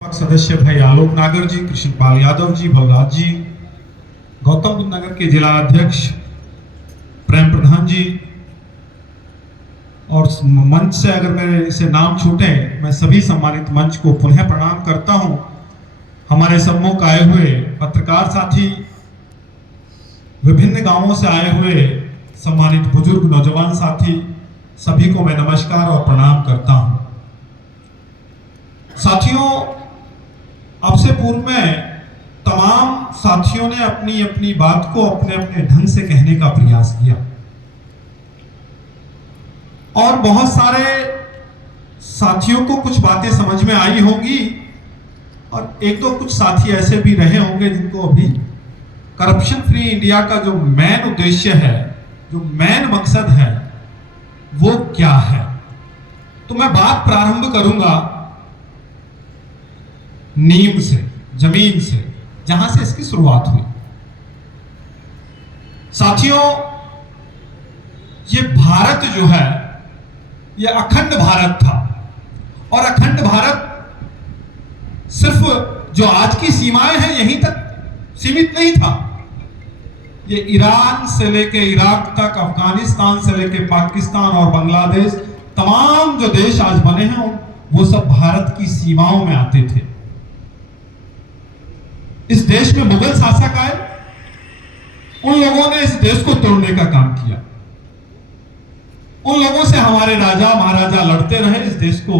सदस्य भाई आलोक नागर जी, कृष्णपाल यादव जी, भवराज जी, गौतम बुद्ध नगर के जिला अध्यक्ष प्रेम प्रधान जी, और मंच से अगर मेरे से नाम छूटे, मैं सभी सम्मानित मंच को पुनः प्रणाम करता हूं। हमारे सम्मुख आए हुए पत्रकार साथी, विभिन्न गांवों से आए हुए सम्मानित बुजुर्ग नौजवान साथी, सभी को मैं नमस्कार और प्रणाम करता हूं। साथियों, आपसे पूर्व में तमाम साथियों ने अपनी अपनी बात को अपने अपने ढंग से कहने का प्रयास किया और बहुत सारे साथियों को कुछ बातें समझ में आई होगी और एक दो कुछ साथी ऐसे भी रहे होंगे जिनको अभी करप्शन फ्री इंडिया का जो मेन उद्देश्य है, जो मेन मकसद है, वो क्या है। तो मैं बात प्रारंभ करूंगा नींव से, जमीन से, जहां से इसकी शुरुआत हुई। साथियों, ये भारत जो है, ये अखंड भारत था और अखंड भारत सिर्फ जो आज की सीमाएं हैं यहीं तक सीमित नहीं था। ये ईरान से लेके इराक तक, अफगानिस्तान से लेके पाकिस्तान और बांग्लादेश, तमाम जो देश आज बने हैं वो सब भारत की सीमाओं में आते थे। इस देश में मुगल शासक आए, उन लोगों ने इस देश को तोड़ने का काम किया। उन लोगों से हमारे राजा महाराजा लड़ते रहे, इस देश को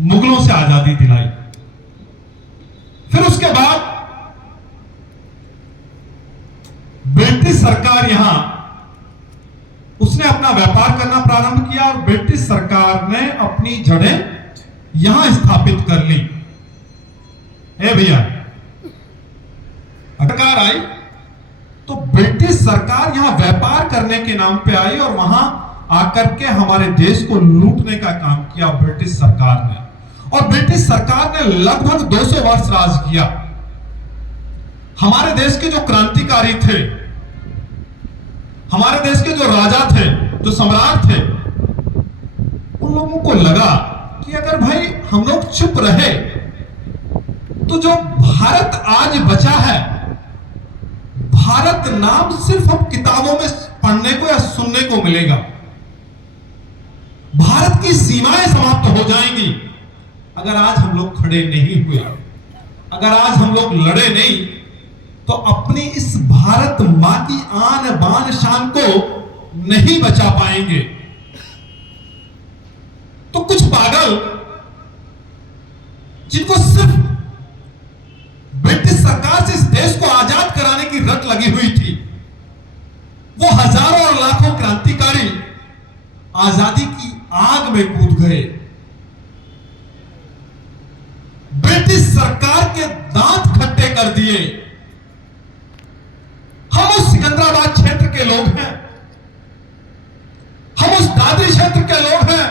मुगलों से आजादी दिलाई। फिर उसके बाद ब्रिटिश सरकार यहां उसने अपना व्यापार करना प्रारंभ किया और ब्रिटिश सरकार ने अपनी जड़ें यहां स्थापित कर ली। भैया, सरकार आई तो ब्रिटिश सरकार यहां व्यापार करने के नाम पे आई और वहां आकर के हमारे देश को लूटने का काम किया ब्रिटिश सरकार ने। और ब्रिटिश सरकार ने लगभग 200 वर्ष राज किया। हमारे देश के जो क्रांतिकारी थे, हमारे देश के जो राजा थे, जो सम्राट थे, उन लोगों को लगा कि अगर भाई हम लोग चुप रहे तो जो भारत आज बचा है, भारत नाम सिर्फ हम किताबों में पढ़ने को या सुनने को मिलेगा। भारत की सीमाएं समाप्त हो जाएंगी अगर आज हम लोग खड़े नहीं हुए, अगर आज हम लोग लड़े नहीं, तो अपनी इस भारत मां की आन बान शान को नहीं बचा पाएंगे। तो कुछ पागल जिनको सिर्फ ब्रिटिश सरकार से इस देश को आजाद कराने की रट लगी हुई थी, वो हजारों और लाखों क्रांतिकारी आजादी की आग में कूद गए। ब्रिटिश सरकार के दांत खट्टे कर दिए। हम उस सिकंदराबाद क्षेत्र के लोग हैं, हम उस दादरी क्षेत्र के लोग हैं,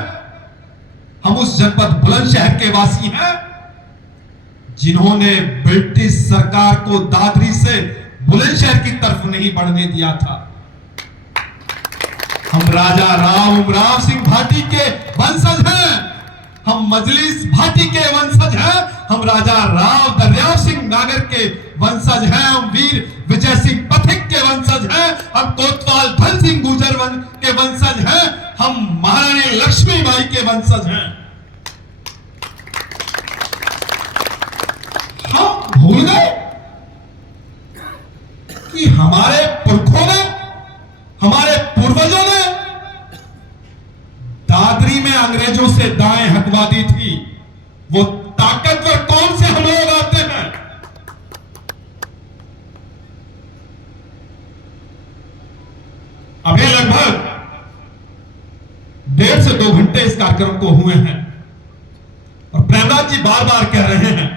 हम उस जनपद बुलंदशहर के वासी हैं जिन्होंने ब्रिटिश सरकार को दादरी से बुलंदशहर की तरफ नहीं बढ़ने दिया था। हम राजा राम सिंह भाटी के वंशज हैं, हम मजलिस भाटी के वंशज हैं, हम राजा राव दरियाव सिंह नागर के वंशज हैं, हम वीर विजय सिंह पथिक के वंशज हैं, हम कोतवाल धन सिंह गुर्जर के वंशज हैं, हम महारानी लक्ष्मीबाई के वंशज हैं। हम भूल गए कि हमारे पुरखों ने, हमारे पूर्वजों ने दादरी में अंग्रेजों से दाएं हटवा दी थी। वो ताकतवर कौन से हम लोग आते हैं? अभी लगभग 1.5 से 2 घंटे इस कार्यक्रम को हुए हैं और प्रेमराज जी बार बार कह रहे हैं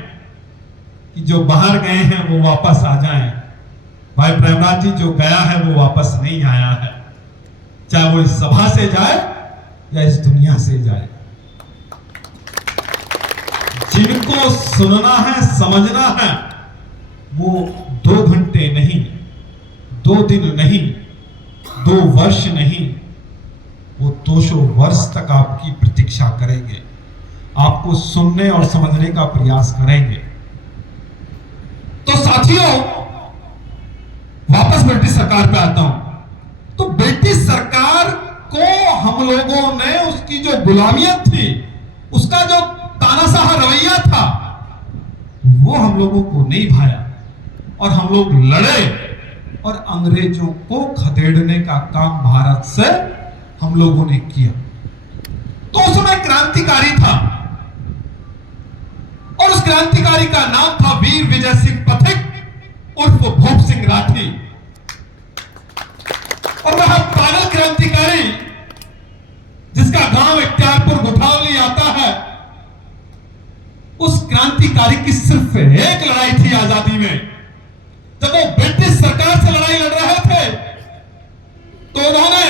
कि जो बाहर गए हैं वो वापस आ जाएं। भाई प्रेमराज जी, जो गया है वो वापस नहीं आया है, चाहे वो इस सभा से जाए या इस दुनिया से जाए। जिनको सुनना है, समझना है, वो 2 घंटे नहीं, 2 दिन नहीं, 2 वर्ष नहीं, वो 200 वर्ष तक आपकी प्रतीक्षा करेंगे। आपको सुनने और समझने का प्रयास करेंगे। तो साथियों, वापस ब्रिटिश सरकार पे आता हूं। तो ब्रिटिश सरकार को हम लोगों ने उसकी जो गुलामियत थी, उसका जो तानाशाह रवैया था, वो हम लोगों को नहीं भाया और हम लोग लड़े और अंग्रेजों को खदेड़ने का काम भारत से हम लोगों ने किया। तो उस समय क्रांतिकारी था और उस क्रांतिकारी का नाम था वीर विजय सिंह पथिक उर्फ भूप सिंह राठी। और वह पागल क्रांतिकारी जिसका गांव इख्तियारपुर गुठावली आता है, उस क्रांतिकारी की सिर्फ एक लड़ाई थी आजादी में। जब वो ब्रिटिश सरकार से लड़ाई लड़ रहे थे तो उन्होंने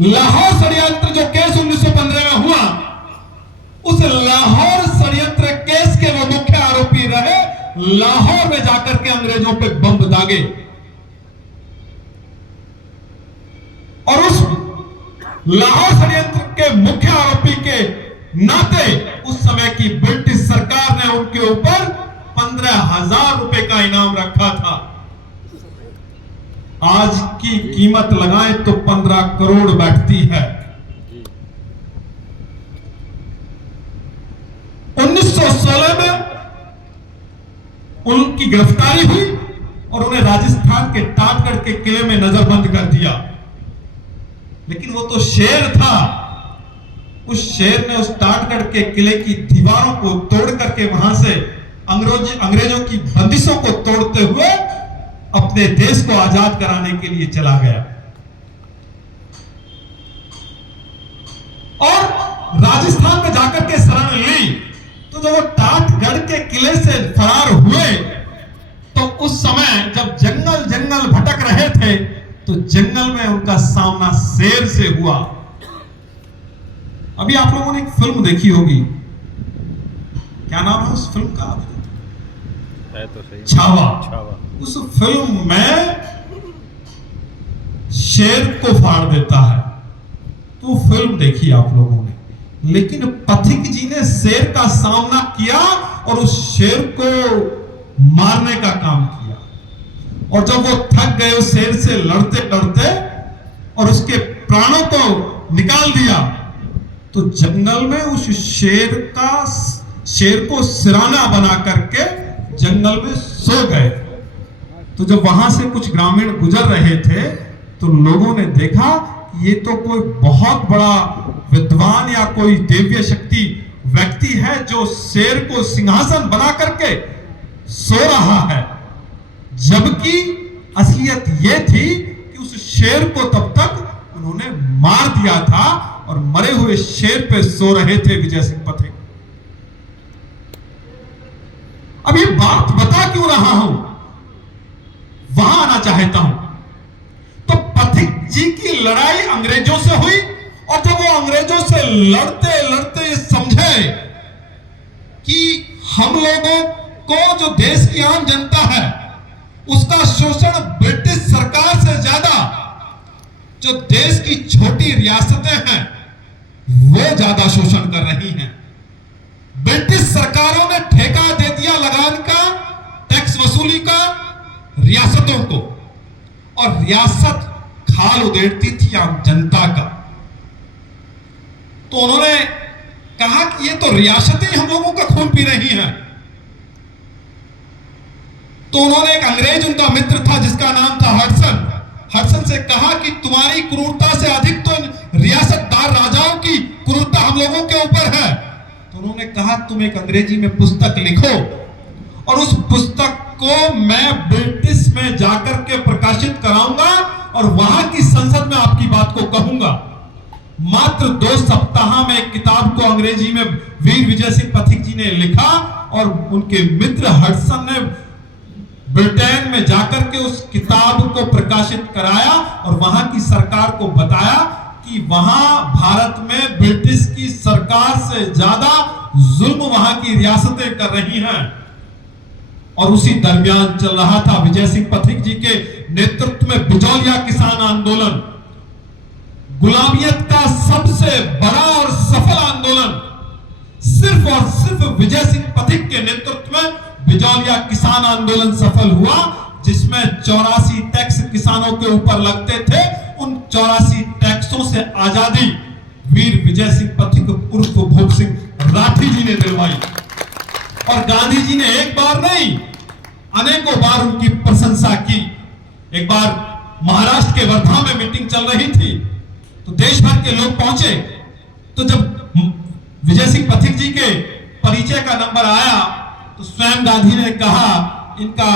लाहौर षड्यंत्र, जो केस 1915 में हुआ, उस लाहौर षड्यंत्र केस के वो मुख्य आरोपी रहे, लाहौर में जाकर के अंग्रेजों पे बम दागे। और उस लाहौर षड्यंत्र के मुख्य आरोपी के नाते उस समय की ब्रिटिश सरकार ने उनके ऊपर 15,000 रुपए का इनाम रखा था। आज की कीमत लगाएं तो 15 करोड़ बैठती है। 1916 में उनकी गिरफ्तारी हुई और उन्हें राजस्थान के टाटगढ़ के किले में नजरबंद कर दिया। लेकिन वो तो शेर था, उस शेर ने उस टाटगढ़ के किले की दीवारों को तोड़ करके वहां से अंग्रेजों की बंदिशों को तोड़ते हुए अपने देश को आजाद कराने के लिए चला गया। और राजस्थान में जाकर के शरण ली। तो जब वो टाटगढ़ के किले से फरार हुए तो उस समय जब जंगल जंगल भटक रहे थे तो जंगल में उनका सामना शेर से हुआ। अभी आप लोगों ने एक फिल्म देखी होगी, क्या नाम है उस फिल्म का? है तो सही, छावा। उस फिल्म में शेर को फाड़ देता है, तो फिल्म देखी आप लोगों ने। लेकिन पथिक जी ने शेर का सामना किया और उस शेर को मारने का काम किया। और जब वो थक गए उस शेर से लड़ते लड़ते और उसके प्राणों को निकाल दिया, तो जंगल में उस शेर को सिराना बना करके जंगल में सो गए। तो जब वहां से कुछ ग्रामीण गुजर रहे थे तो लोगों ने देखा ये तो कोई बहुत बड़ा विद्वान या कोई दिव्य शक्ति व्यक्ति है जो शेर को सिंहासन बना करके सो रहा है। जबकि असलियत यह थी कि उस शेर को तब तक उन्होंने मार दिया था और मरे हुए शेर पे सो रहे थे विजय सिंह पथिक। अब ये बात बता क्यों रहा हूं, वहां आना चाहता हूं। तो पथिक जी की लड़ाई अंग्रेजों से हुई और जब वो अंग्रेजों से लड़ते लड़ते समझे कि हम लोगों को जो देश की आम जनता है उसका शोषण ब्रिटिश सरकार से ज्यादा जो देश की छोटी रियासतें हैं वो ज्यादा शोषण कर रही हैं। ब्रिटिश सरकारों ने ठेका दे दिया लगान का, टैक्स वसूली का रियासतों को, और रियासत खाल उधेड़ती थी आम जनता का। तो उन्होंने कहा कि ये तो रियासतें हम लोगों का खून पी रही हैं। तो उन्होंने एक अंग्रेज उनका मित्र था जिसका नाम था हडसन से कहा कि तुम्हारी क्रूरता से अधिक तो रियासतदार राजाओं की क्रूरता हम लोगों के ऊपर है। तो उन्होंने कहा तुम एक अंग्रेजी में पुस्तक लिखो और उस पुस्तक को मैं ब्रिटिश में जाकर के प्रकाशित कराऊंगा और वहां की संसद में आपकी बात को कहूंगा। मात्र 2 सप्ताह में एक किताब को अंग्रेजी में वीर विजय सिंह पथिक जी ने लिखा और उनके मित्र हडसन ने ब्रिटेन में जाकर के उस किताब को प्रकाशित कराया और वहां की सरकार को बताया कि वहां भारत में ब्रिटिश की सरकार से ज्यादा जुल्म वहां की रियासतें कर रही हैं। और उसी दरमियान चल रहा था विजय सिंह पथिक जी के नेतृत्व में बिजौलिया किसान आंदोलन। गुलामियत का सबसे बड़ा और सफल आंदोलन सिर्फ और सिर्फ विजय सिंह पथिक के नेतृत्व में बिजौलिया किसान आंदोलन सफल हुआ, जिसमें 84 टैक्स किसानों के ऊपर लगते थे। उन 84 टैक्सों से आजादी वीर विजय सिंह पथिक उर्फ भूप सिंह राठी जी ने दिलवाई। और गांधी जी ने एक बार नहीं, अनेकों बार उनकी प्रशंसा की। एक बार महाराष्ट्र के वर्धा में मीटिंग चल रही थी, तो देश भर के लोग पहुंचे। तो जब विजय सिंह पथिक जी के परिचय का नंबर आया, तो स्वयं गांधी ने कहा, इनका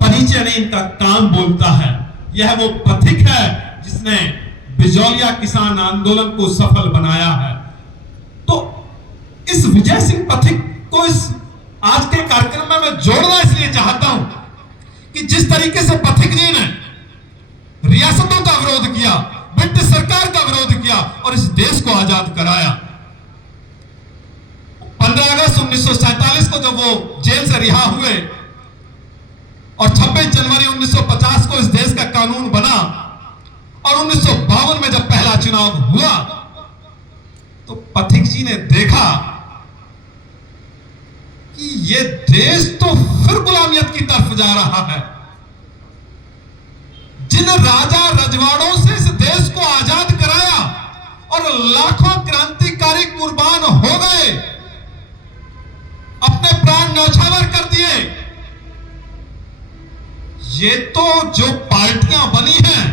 परिचय नहीं, इनका काम बोलता है। यह वो पथिक है जिसने बिजौलिया किसान आंदोलन को सफल बनाया है। तो इस विजय सिंह पथिक को इस आज के कार्यक्रम में मैं जोड़ना इसलिए चाहता हूं कि जिस तरीके से पथिक जी ने रियासतों का विरोध किया, ब्रिटिश सरकार का विरोध किया और इस देश को आजाद कराया। 15 अगस्त 1947 को जब वो जेल से रिहा हुए और 26 जनवरी 1950 को इस देश का कानून बना और 1952 में जब पहला चुनाव हुआ, तो पथिक जी ने देखा कि ये देश तो फिर गुलामियत की तरफ जा रहा है। जिन राजा रजवाड़ों से इस देश को आजाद कराया और लाखों क्रांतिकारी कुर्बान हो गए, अपने प्राण न्यौछावर कर दिए, ये तो जो पार्टियां बनी हैं,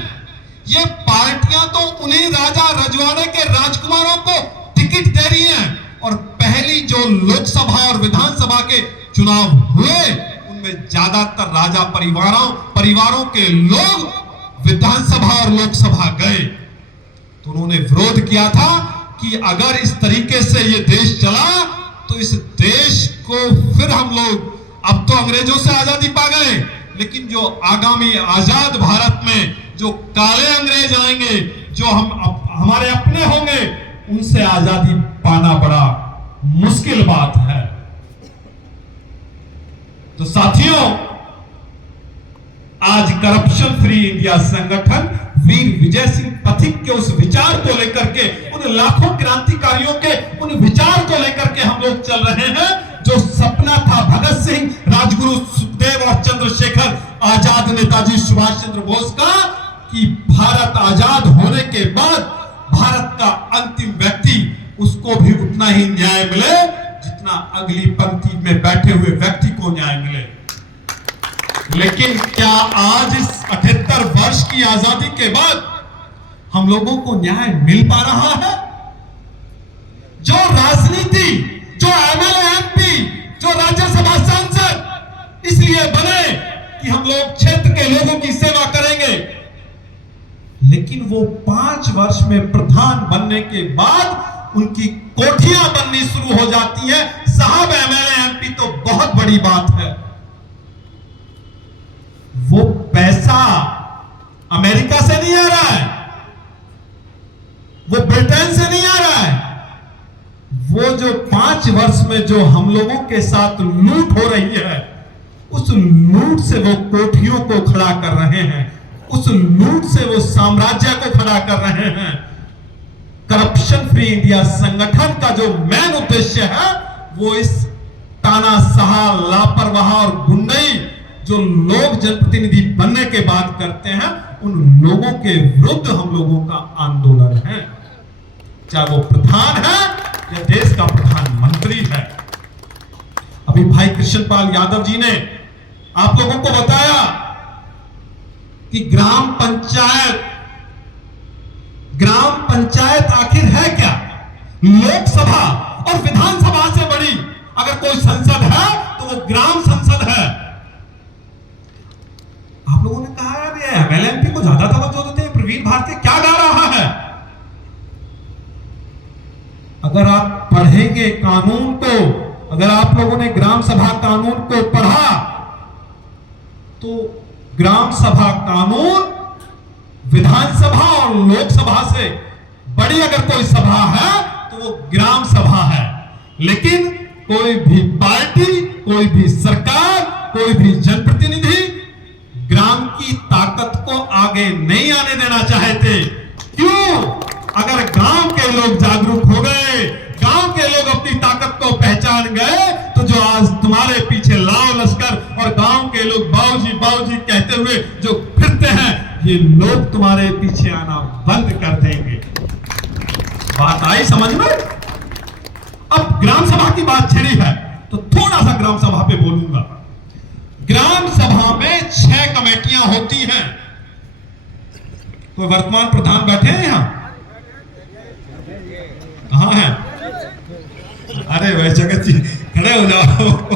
ये पार्टियां तो उन्हीं राजा रजवाड़े के राजकुमारों को टिकट दे रही हैं। और पहली जो लोकसभा और विधानसभा के चुनाव हुए, उनमें ज्यादातर राजा परिवारों के लोग विधानसभा और लोकसभा गए। तो उन्होंने विरोध किया था कि अगर इस तरीके से ये देश चला तो इस देश को फिर हम लोग, अब तो अंग्रेजों से आजादी पा गए, लेकिन जो आगामी आजाद भारत में जो काले अंग्रेज आएंगे, जो हमारे अपने होंगे, उनसे आजादी पाना बड़ा मुश्किल बात है। तो साथियों, आज करप्शन फ्री इंडिया संगठन वीर विजय सिंह पथिक के उस विचार को लेकर के, उन लाखों क्रांतिकारियों के उन विचार को लेकर के हम लोग चल रहे हैं। जो सपना था भगत सिंह, राजगुरु सुखदेव और चंद्रशेखर आजाद, नेताजी सुभाष चंद्र बोस का, कि भारत आजाद होने के बाद भारत का अंतिम व्यक्ति, उसको भी उतना ही न्याय मिले जितना अगली पंक्ति में बैठे हुए व्यक्ति को न्याय मिले। लेकिन क्या आज इस 78 वर्ष की आजादी के बाद हम लोगों को न्याय मिल पा रहा है? जो राजनीति, जो एमएलए एमपी, जो राज्यसभा सांसद इसलिए बने कि हम लोग क्षेत्र के लोगों की सेवा करेंगे, लेकिन वो 5 वर्ष में प्रधान बनने के बाद उनकी कोठियां बननी शुरू हो जाती है। साहब, एमएलए एमपी तो बहुत बड़ी बात है। वो पैसा अमेरिका से नहीं आ रहा है, वो ब्रिटेन से नहीं आ रहा है। वो जो 5 वर्ष में जो हम लोगों के साथ लूट हो रही है, उस लूट से वो कोठियों को खड़ा कर रहे हैं, उस लूट से वो साम्राज्य को खड़ा कर रहे हैं। करप्शन फ्री इंडिया संगठन का जो मेन उद्देश्य है, वो इस तानाशाह, लापरवाह और गुंडई जो लोग जनप्रतिनिधि बनने के बाद करते हैं, उन लोगों के विरुद्ध हम लोगों का आंदोलन है। चाहे वो प्रधान है या देश का प्रधानमंत्री है। अभी भाई कृष्णपाल यादव जी ने आप लोगों को बताया कि ग्राम पंचायत आखिर है क्या? लोकसभा और विधानसभा से बड़ी अगर कोई संसद है तो वो ग्राम संसद है। आप लोगों ने कहा यार ये एमएलएमपी को ज्यादा तवज्जो देते हैं, प्रवीण भारती क्या गा रहा है? अगर आप पढ़ेंगे कानून को, अगर आप लोगों ने ग्राम सभा कानून को पढ़ा, तो ग्राम सभा कानून विधानसभा और लोकसभा से बड़ी अगर कोई सभा है तो वो ग्राम सभा है। लेकिन कोई भी पार्टी, कोई भी सरकार, कोई भी जनप्रतिनिधि ग्राम की ताकत को आगे नहीं आने देना चाहते। क्यों? अगर गांव के लोग जागरूक हो गए, गांव के लोग अपनी ताकत को पहचान गए, तो जो आज तुम्हारे पीछे लाओ लश्कर और गांव के लोग बाबूजी बाबूजी कहते हुए जो फिरते हैं, ये लोग तुम्हारे पीछे आना बंद कर देंगे। बात आई समझ में? अब ग्राम सभा की बात छिड़ी है तो थोड़ा सा ग्राम सभा पे बोलूंगा। ग्राम सभा में 6 कमेटियां होती हैं। कोई वर्तमान प्रधान बैठे हैं यहां? कहां हैं? अरे भाई जगत जी खड़े हो जाओ।